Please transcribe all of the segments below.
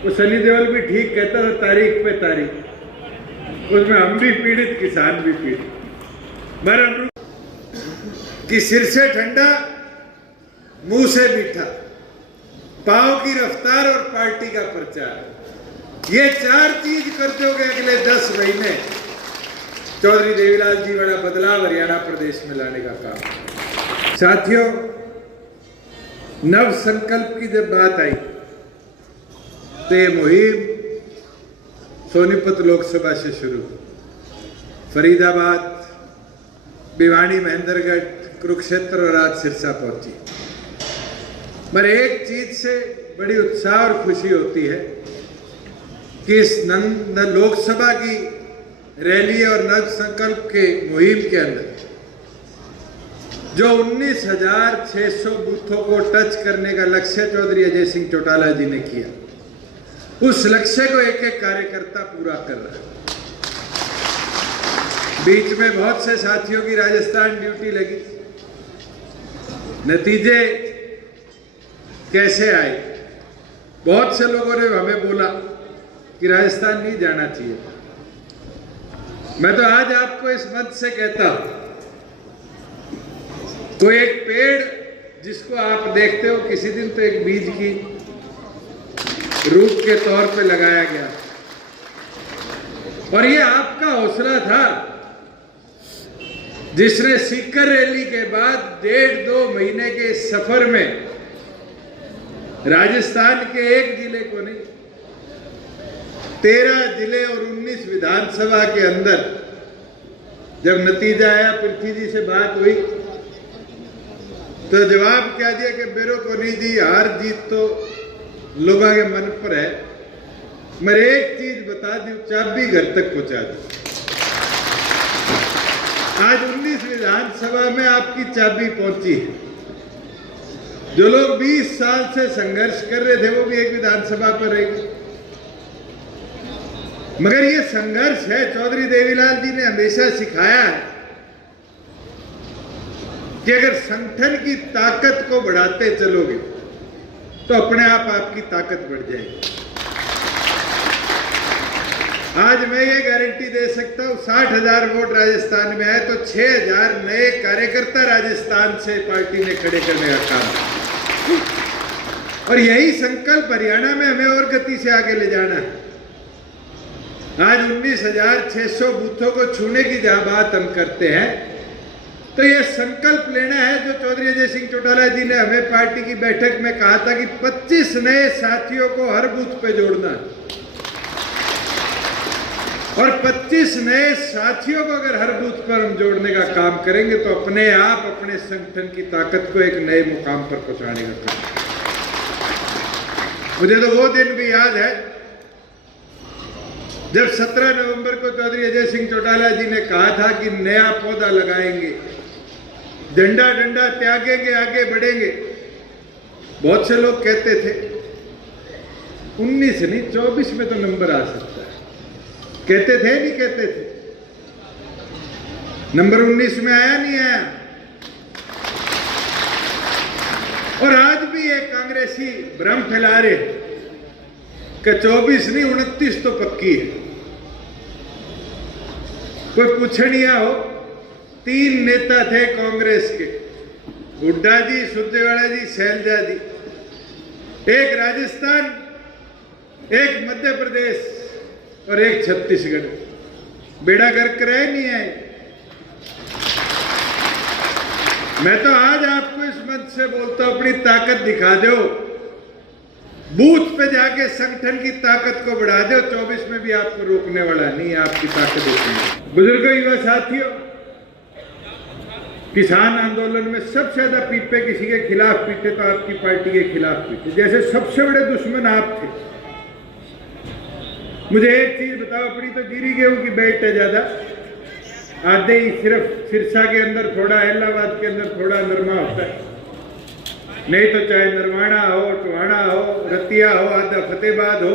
वो सनी देओल भी ठीक कहता था, तारीख पे तारीख। उसमें हम भी पीड़ित, किसान भी पीड़ित। मरण कि सिर से ठंडा मुंह से मीठा, पांव की रफ्तार और पार्टी का प्रचार, ये 4 चीज कर दोगे अगले 10 महीने, चौधरी देवीलाल जी बड़ा बदलाव हरियाणा प्रदेश में लाने का काम। साथियों, नव संकल्प की जब बात आई तो ये मुहिम सोनीपत लोकसभा से शुरू, फरीदाबाद, भिवानी, महेंद्रगढ़, कुरुक्षेत्र और आज सिरसा पहुंची। पर एक चीज से बड़ी उत्साह और खुशी होती है कि इस लोकसभा की रैली और नव संकल्प के मुहिम के अंदर जो 19,600 बूथों को टच करने का लक्ष्य चौधरी अजय सिंह चौटाला जी ने किया, उस लक्ष्य को एक एक कार्यकर्ता पूरा कर रहा है। बीच में बहुत से साथियों की राजस्थान ड्यूटी लगी, नतीजे कैसे आए? बहुत से लोगों ने हमें बोला कि राजस्थान नहीं जाना चाहिए। मैं तो आज आपको इस मंच से कहता हूं, कोई एक पेड़ जिसको आप देखते हो, किसी दिन तो एक बीज की रूप के तौर पे लगाया गया और ये आपका हौसला था जिसने सीकर रैली के बाद 1.5-2 महीने के सफर में राजस्थान के एक जिले को नहीं, 13 जिले और 19 विधानसभा के अंदर जब नतीजा आया, पृथ्वी जी से बात हुई तो जवाब क्या दिया कि मेरे को नहीं जी, हार जीत तो लोगों के मन पर है, मैं एक चीज बता दूं, चाबी घर तक पहुंचा दूं। आज 19 विधानसभा में आपकी चाबी पहुंची है। जो लोग 20 साल से संघर्ष कर रहे थे वो भी एक विधानसभा पर रहेंगे, मगर ये संघर्ष है। चौधरी देवीलाल जी ने हमेशा सिखाया है कि अगर संगठन की ताकत को बढ़ाते चलोगे तो अपने आप आपकी ताकत बढ़ जाएगी। आज मैं ये गारंटी दे सकता हूं, 60,000 वोट राजस्थान में आए तो 6,000 नए कार्यकर्ता राजस्थान से पार्टी ने खड़े करने का काम, और यही संकल्प हरियाणा में हमें और गति से आगे ले जाना है। आज 19,600 बूथों को छूने की जहां बात हम करते हैं तो यह संकल्प लेना है जो चौधरी अजय सिंह चौटाला जी ने हमें पार्टी की बैठक में कहा था कि 25 नए साथियों को हर बूथ पे जोड़ना है, और 25 नए साथियों को अगर हर बूथ पर हम जोड़ने का काम करेंगे तो अपने आप अपने संगठन की ताकत को एक नए मुकाम पर पहुंचाने का काम। मुझे तो वो दिन भी याद है जब 17 नवंबर को चौधरी अजय सिंह चौटाला जी ने कहा था कि नया पौधा लगाएंगे, झंडा डंडा त्यागेंगे, आगे बढ़ेंगे। बहुत से लोग कहते थे 19 नहीं 24 में तो नंबर आ सकता है, कहते थे नहीं कहते थे? नंबर 19 में आया नहीं आया? और आज भी ये कांग्रेसी भ्रम फैला रहे कि 24 नहीं 29 तो पक्की है। कोई पूछनिया हो, 3 नेता थे कांग्रेस के, हुड्डा जी, सुरजेवाला जी, शैलजा जी, एक राजस्थान, एक मध्य प्रदेश और एक छत्तीसगढ़। बेड़ा गर्क कराए नहीं आए। मैं तो आज आपको इस मंच से बोलता हूं, अपनी ताकत दिखा दो, बूथ पे जाके संगठन की ताकत को बढ़ा दो। 24 में भी आपको रोकने वाला नहीं, आपकी ताकत होती। बुजुर्गों, युवा साथियों, किसान आंदोलन में सबसे ज्यादा पीपे किसी के खिलाफ पीटे तो आपकी पार्टी के खिलाफ पीटे, जैसे सबसे बड़े दुश्मन आप थे। मुझे एक चीज बताओ, अपनी तो जीरी गेहूं की बेल्ट है ज्यादा, आधे ही सिर्फ सिरसा के अंदर थोड़ा, इलाहाबाद के अंदर थोड़ा नरमा होता है, नहीं तो चाहे नरवाना हो, टोहाना हो, रतिया हो, आधा फतेहबाद हो,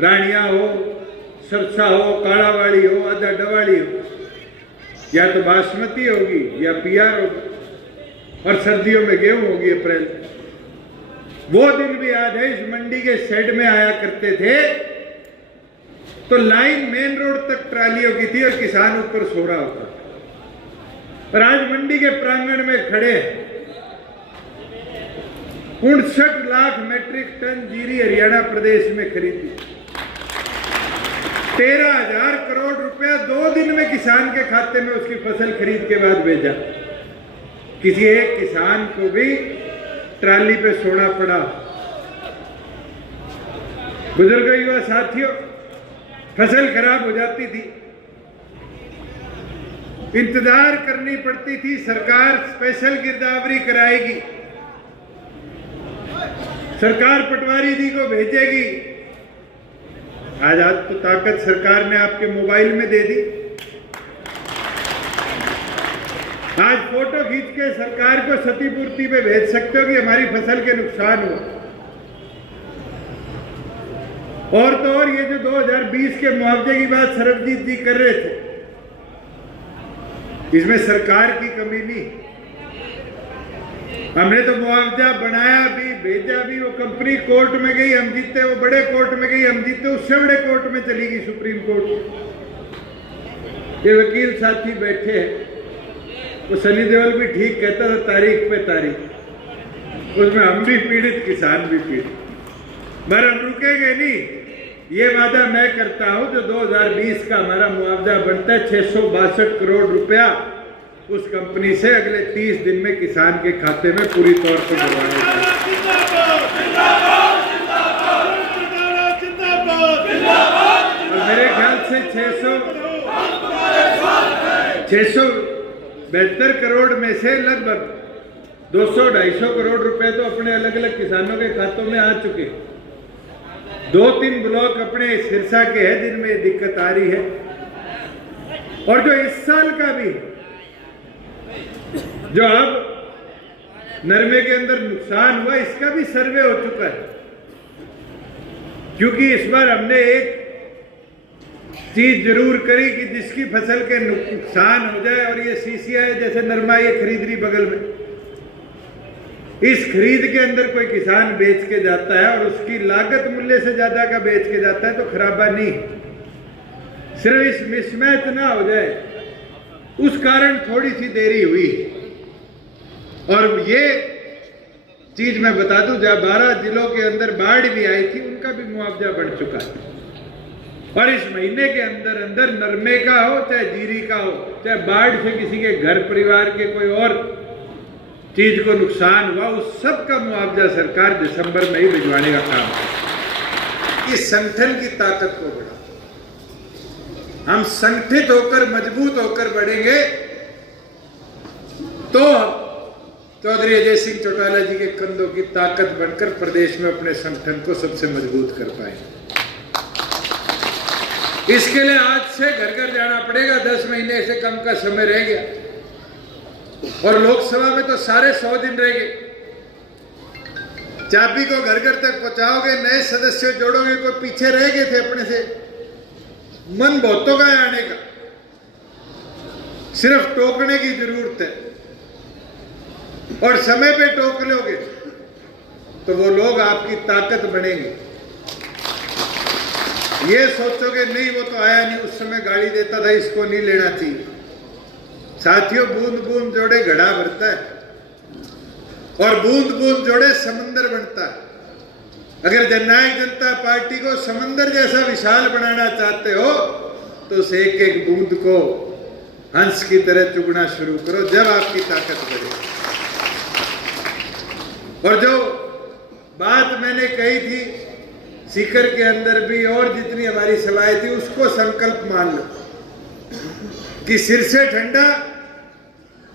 रानिया हो, सरसा हो, कालावाड़ी हो, आधा डवाड़ी हो, या तो बासमती होगी या पीआर होगी, और सर्दियों में गेहूं होगी अप्रैल। वो दिन भी याद है, इस मंडी के शेड में आया करते थे तो लाइन मेन रोड तक ट्रालियों की थी और किसान ऊपर सो रहा होता था। और आज मंडी के प्रांगण में खड़े 59 लाख मेट्रिक टन जीरी हरियाणा प्रदेश में खरीदी। 13,000 करोड़ रुपया 2 दिन में किसान के खाते में उसकी फसल खरीद के बाद भेजा। किसी एक किसान को भी ट्राली पे सोना पड़ा। बुजुर्ग युवा साथियों, फसल खराब हो जाती थी, इंतजार करनी पड़ती थी, सरकार स्पेशल गिरदावरी कराएगी, सरकार पटवारी जी को भेजेगी। आज तो ताकत सरकार ने आपके मोबाइल में दे दी। आज फोटो खींच के सरकार को क्षतिपूर्ति पे भेज सकते हो कि हमारी फसल के नुकसान हुआ। और तो और ये जो 2020 के मुआवजे की बात सरबजीत जी कर रहे थे, इसमें सरकार की कमी नहीं। हमने तो मुआवजा बनाया भी, भेजा भी, वो कंपनी कोर्ट में गई, हम जीते, वो बड़े कोर्ट में गई, हम जीते, उससे बड़े कोर्ट में चली गई, सुप्रीम कोर्ट। ये वकील साथी बैठे हैं, वो सनी देओल भी ठीक कहता था, तारीख पे तारीख, उसमें हम भी पीड़ित, किसान भी पीड़ित, मगर हम रुकेंगे नहीं। ये वादा मैं करता हूं, जो 2020 का हमारा मुआवजा बनता है 662 करोड़ रुपया, उस कंपनी से अगले 30 दिन में किसान के खाते में पूरी तौर पर भिजवाने और मेरे ख्याल से 672 करोड़ में से लगभग 200-250 करोड़ रुपए तो अपने अलग अलग किसानों के खातों में आ चुके। 2-3 ब्लॉक अपने सिरसा के हैं जिनमें दिक्कत आ रही है। और जो इस साल का भी, जो अब नरमे के अंदर नुकसान हुआ, इसका भी सर्वे हो चुका है। क्योंकि इस बार हमने एक चीज जरूर करी कि जिसकी फसल के नुकसान हो जाए, और ये सीसीआई जैसे नरमा ये खरीद रही बगल में, इस खरीद के अंदर कोई किसान बेच के जाता है और उसकी लागत मूल्य से ज्यादा का बेच के जाता है तो खराबा नहीं, सिर्फ इस मिसमैच ना हो जाए, उस कारण थोड़ी सी देरी हुई। और ये चीज मैं बता दूं, जहां 12 जिलों के अंदर बाढ़ भी आई थी, उनका भी मुआवजा बढ़ चुका है। और इस महीने के अंदर अंदर नरमे का हो चाहे जीरी का हो, चाहे बाढ़ से किसी के घर परिवार के कोई और चीज को नुकसान हुआ, उस सब का मुआवजा सरकार दिसंबर में ही भिजवाने का काम है। इस संगठन की ताकत को बढ़ा, हम संगठित होकर मजबूत होकर बढ़ेंगे तो चौधरी अजय सिंह चौटाला जी के कंधों की ताकत बनकर प्रदेश में अपने संगठन को सबसे मजबूत कर पाएंगे। इसके लिए आज से घर घर जाना पड़ेगा। 10 महीने से कम का समय रह गया और लोकसभा में तो सारे 100 दिन रह गए। चाबी को घर घर तक पहुंचाओगे, नए सदस्य जोड़ोगे, कोई पीछे रह गए थे अपने से, मन बहुतों का आने का, सिर्फ टोकने की जरूरत है। और समय पे टोक लोगे तो वो लोग आपकी ताकत बनेंगे। ये सोचोगे नहीं वो तो आया नहीं, उस समय गाड़ी देता था, इसको नहीं लेना चाहिए। साथियों, बूंद बूंद जोड़े घड़ा भरता है और बूंद बूंद जोड़े समंदर बनता है। अगर जननायक जनता पार्टी को समंदर जैसा विशाल बनाना चाहते हो तो उस एक एक बूंद को हंस की तरह चुगना शुरू करो, जब आपकी ताकत बढ़े। और जो बात मैंने कही थी सीकर के अंदर भी और जितनी हमारी सभाएं थी, उसको संकल्प मान लो कि सिर से ठंडा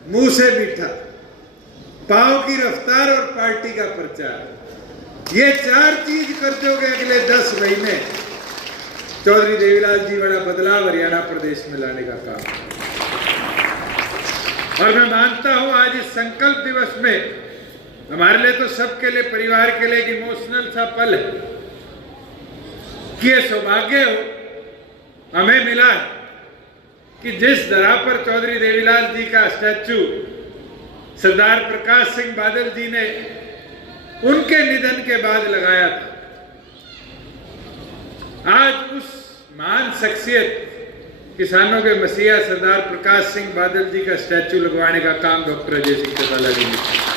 मुंह से मीठा, पांव की रफ्तार और पार्टी का प्रचार, ये 4 चीज कर दोगे अगले 10 महीने, चौधरी देवीलाल जी बड़ा बदलाव हरियाणा प्रदेश में लाने का काम। और मैं मानता हूं आज इस संकल्प दिवस में हमारे लिए तो सबके लिए, परिवार के लिए एक इमोशनल सा पल है कि ये सौभाग्य हो हमें मिला कि जिस धरा पर चौधरी देवीलाल जी का स्टैचू सरदार प्रकाश सिंह बादल जी ने उनके निधन के बाद लगाया था। आज उस महान शख्सियत किसानों के मसीहा सरदार प्रकाश सिंह बादल जी का स्टैचू लगवाने का काम डॉक्टर अजय सिंह चौटाला जी ने किया।